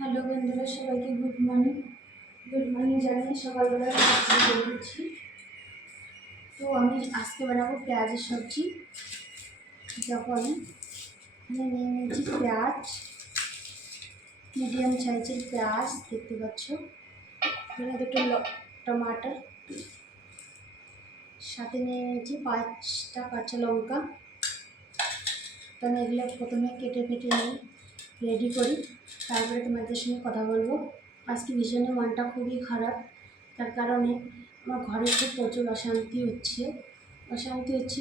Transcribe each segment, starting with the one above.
Hello বন্ধুরা, সবাইকে good morning জানিয়ে সকালবেলা সবজি দিচ্ছি। তো আমি আজকে বানাবো পেঁয়াজের সবজি। যখন আমি নিয়ে নিয়েছি পেঁয়াজ, মিডিয়াম সাইজের পেঁয়াজ দেখতে পাচ্ছ, এখানে দুটো টমাটার, সাথে নিয়ে নিয়েছি 5টা কাঁচা লঙ্কা। তো আমি এগুলো প্রথমে কেটে নিই, রেডি করি, তারপরে তোমাদের সঙ্গে কথা বলবো। আজকে ভীষণই মনটা খুবই খারাপ, তার কারণে আমার ঘরে খুব প্রচুর অশান্তি হচ্ছে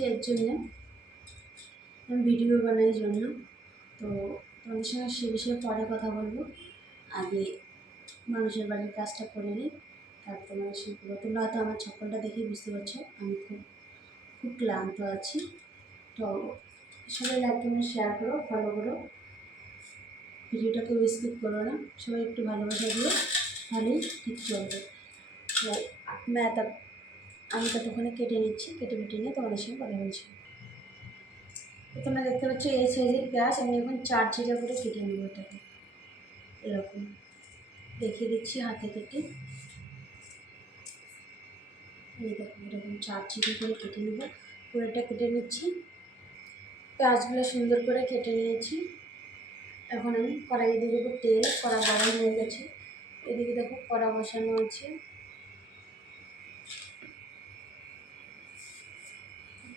এর জন্যে আমি ভিডিও বানাই জন্য। তো তোমাদের সঙ্গে সে বিষয়ে পরে কথা বলবো, আগে মানুষের বাড়ির কাজটা করে নিই, তারপর তোমাদের সঙ্গে করবো। তোমরা হয়তো আমার চপ্পলটা দেখেই বুঝতে পারছো আমি খুব ক্লান্ত আছি। তো সবাই লাইক কমেন্ট শেয়ার করো, ফলো করো, ভিডিওটাকে স্কিপ করো না, সবাই একটু ভালোবাসা দিও, তাহলেই ঠিক চলবে। তো আমি ততক্ষণে কেটে নিয়ে তোমাদের সঙ্গে কথা বলছি। তোমরা দেখতে পাচ্ছ এই সাইজের পেঁয়াজ আমি এখন 4 চিরা করে কেটে নেব। এটাকে এরকম দেখিয়ে দিচ্ছি হাতে কেটে। এই দেখো এরকম 4 চিরা করে কেটে নেব। পুরোটা কেটে নিচ্ছি। পেঁয়াজগুলো সুন্দর করে কেটে নিয়েছি। এখন আমি কড়াইয়ে দিয়ে দেবো তেল। কড়া গরম হয়ে গেছে। এদিকে দেখো কড়া বসানো আছে,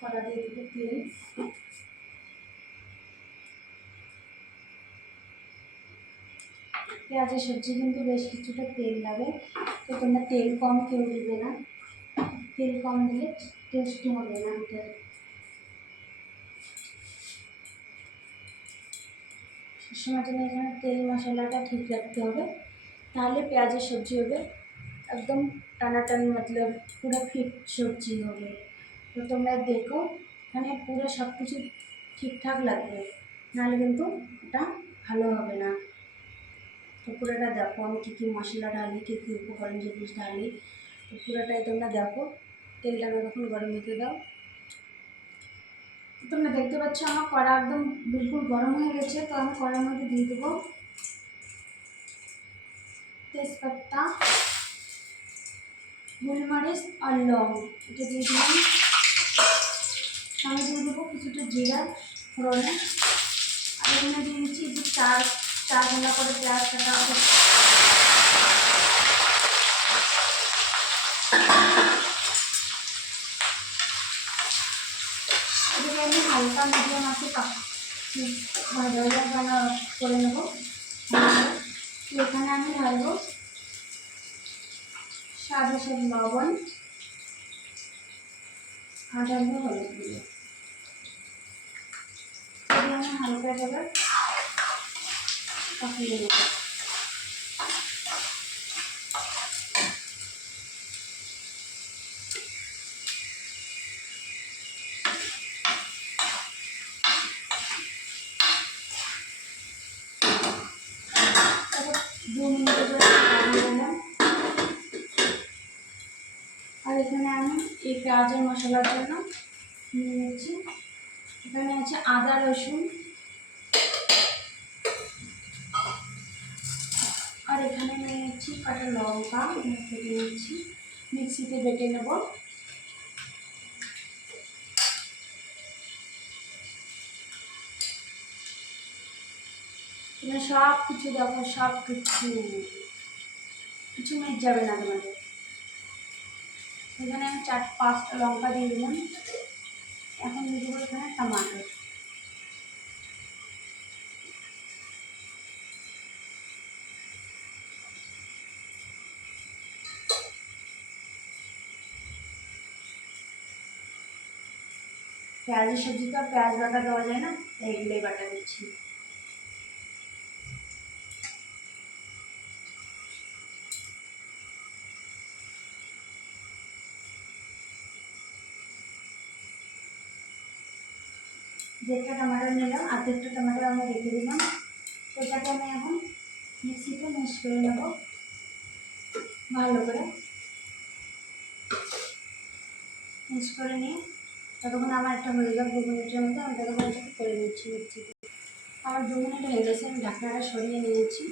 কড়া দিয়ে দেবো তেল। পেঁয়াজের সবজি কিন্তু বেশ কিছুটা তেল লাগে, তো তোমরা তেল কম কেউ দিবে না, তেল কম দিলে টেস্টি হবে না। সবসময় জন্য এখানে তেল মশলাটা ঠিক রাখতে হবে, তাহলে পেঁয়াজের সবজি হবে একদম টানাটানি, মতলব পুরো ফিট সবজি হবে। তো তোমরা দেখো এখানে পুরো সব কিছু ঠিকঠাক লাগবে, নাহলে কিন্তু এটা ভালো হবে না। তো পুরোটা দেখো আমি কী মশলা ঢালি, কী উপকরণ জিনিস ঢালি, তো পুরোটাই তোমরা দেখো। তেলটা যখন গরম হতে দাও, তোমরা দেখতে পাচ্ছ আমার কড়া একদম বিলকুল গরম হয়ে গেছে। তো আমি কড়ার মধ্যে দিয়ে দেবো তেজপাতা, গোলমরিচ আর লং, এটা দিয়ে দিলাম। আমি দিয়ে দেবো কিছুটা জিরা ফোড়নে। আর এখানে দিয়ে দিচ্ছি যে চার ঘন্টা করে পেঁয়াজ কাটা। এটাকে আমি হালকা মিডিয়াম আছে ভাজা করে নেব। এখানে আমি ঢালবো স্বাদ হিসেবে লবণ আর ঢালবো হলুদ গুঁড়ো। আমি হালকা করে পাকিয়ে নেব। আর এখানে আমি এই পেঁয়াজের মশলার জন্য নিয়ে নিচ্ছি, এখানে আছে আদা রসুন, আর এখানে নিয়ে নিচ্ছি কাটা লঙ্কা, কেটে নিচ্ছি, মিক্সিতে বেটে নেব। এখানে সব কিছু দেখো, সব কিছু মিট যাবে না তোমাদের। এখানে আমি 4-5টা লঙ্কা দিয়ে দিলাম। এখন দিয়ে দেবো এখানে টমাটো। পেঁয়াজের সবজি তো পেঁয়াজ বাটা দেওয়া যায় না, তাই এগুলোই বাটা দিচ্ছি। যেটা টমেটো নিলাম, আর্ধেকটা টমেটো আমি রেখে দিলাম। সেটাকে আমি এখন মিক্সিতে মিক্স করে নেব ভালো করে। মিক্স করে নিয়ে ততক্ষণ আমার একটা হয়ে যাবে 2 মিনিটের মতো, আমি ততক্ষণ এটাকে করে নিচ্ছি মিক্সিতে। আমার 2 মিনিট হয়ে গেছে, আমি ঢাকনাটা সরিয়ে নিয়েছি।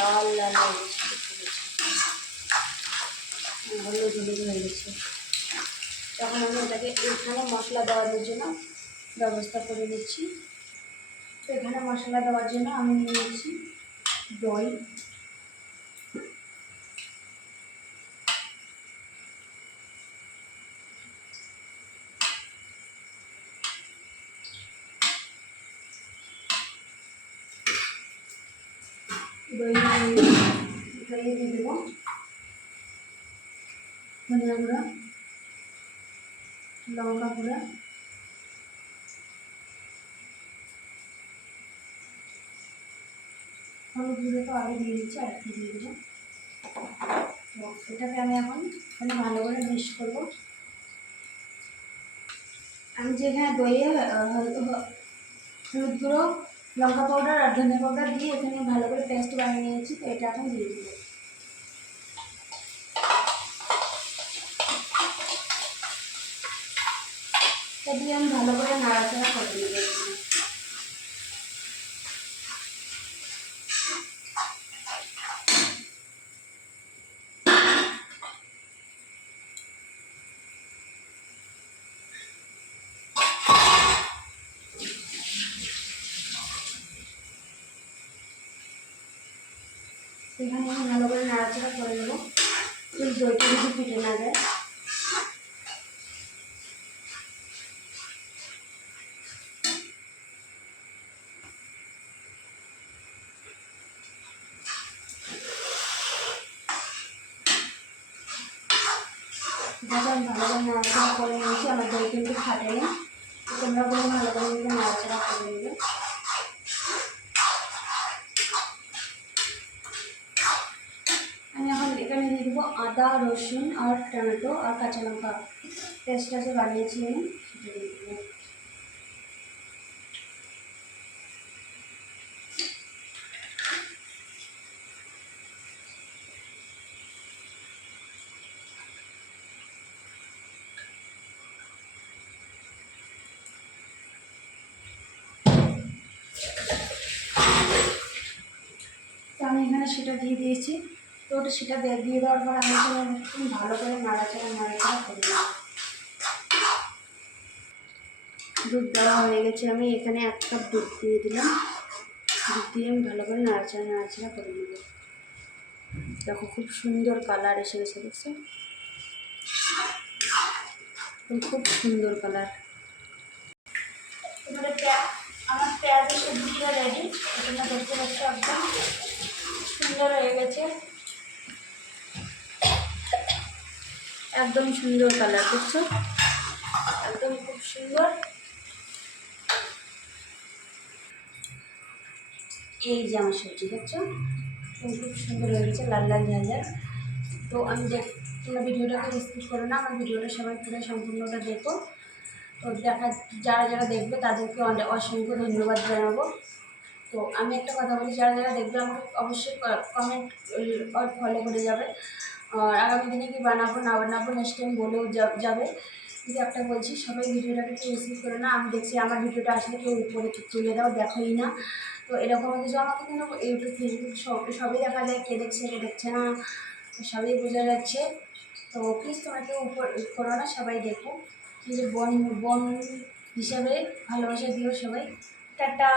লাল লাল হয়ে গেছে, হলুদ হলুদ হয়ে গেছে। তখন আমি এটাকে এখানে মশলা দেওয়ার জন্য ব্যবস্থা করে নিচ্ছি। তো এখানে মশলা দেওয়ার জন্য আমি নিয়ে নিচ্ছি দই, দই দিয়ে দেবো ধনিয়া গুঁড়া, লঙ্কা গুঁড়া, হলুদ গুঁড়ো তো আগে দিয়ে দিচ্ছি, আর একটু দিয়ে দেবো। তো এটাকে আমি এখন ভালো করে মিক্স করবো। আমি যেখানে দইয়ে হলুদ গুঁড়ো, লঙ্কা পাউডার আর ধনিয়া পাউডার দিয়ে এখানে ভালো করে পেস্ট বানিয়ে নিয়েছি। তো এটা এখন দিয়ে দেবো। এটা দিয়ে আমি ভালো করে নাড়াচাড়া করে নেবো। এখানে আমি ভালো করে নাড়াচাড়া করে নেবো, দইটা যদি ফিটে না যায়। আমি ভালো করে নাড়াচাড়া করে নিয়েছি, আমার দই কিন্তু ফাটেনি। তোমরা বলে ভালো করে নিয়ে নাড়াচাড়া করে নেবে। আমি এখন এখানে দিয়ে দেবো আদা, রসুন আর টমেটো আর কাঁচা লঙ্কা পেস্টটা যে বানিয়েছি আমি, সেটা দিয়ে দেবো। তো আমি এখানে সেটা দিয়ে দিয়েছি। তো ওটা সেটা দিয়ে দেওয়ার পর আমি এখানে ভালো করে নাড়াচাড়া করে দিই। দুধ দেওয়া হয়ে গেছে, আমি এখানে 1 কাপ দুধ দিয়ে দিলাম। দুধ দিয়ে আমি ভালো করে নাড়াচাড়া করে নেব। দেখো খুব সুন্দর কালার এসে গেছে, দেখছো? খুব সুন্দর কালার। এবারে আমার পেঁয়াজের সবজিটা রেডি। তোমরা দেখতে পাচ্ছ একদম সুন্দর হয়ে গেছে, একদম সুন্দর কালার, দেখছো? একদম খুব সুন্দর। এই যে আমার সবজি, দেখছো? খুব সুন্দর হয়ে গেছে, লাল লাল ঝাল। তো আমি তোমরা ভিডিওটাকে স্কিপ করো না, আমার ভিডিওটা সবাই পুরো সম্পূর্ণটা দেখো। তো যারা যারা দেখবে তাদেরকে অসংখ্য ধন্যবাদ জানাবো। তো আমি একটা কথা বলি, যারা যারা দেখবে আমাকে অবশ্যই কমেন্ট আর ফলো করে যাবে। আর আগামী দিনে কি বানাবো না বানাবো নেক্সট টাইম বলেও যাবে। কিন্তু একটা বলছি, সবাই ভিডিওটাকে কেউ রিসিভ করে না। আমি দেখছি আমার ভিডিওটা আসলে কেউ উপরে তুলে দাও, দেখোই না। তো এরকম কিছু আমাকে কিন্তু ইউটিউব, ফেসবুক সবই দেখা যায়, কে দেখছে কে দেখছে না সবই বোঝা যাচ্ছে। তো প্লিজ তোমরা কেউ করো না, সবাই দেখো। কিন্তু বোন হিসাবে ভালোবাসা দিও সবাই। টাটা।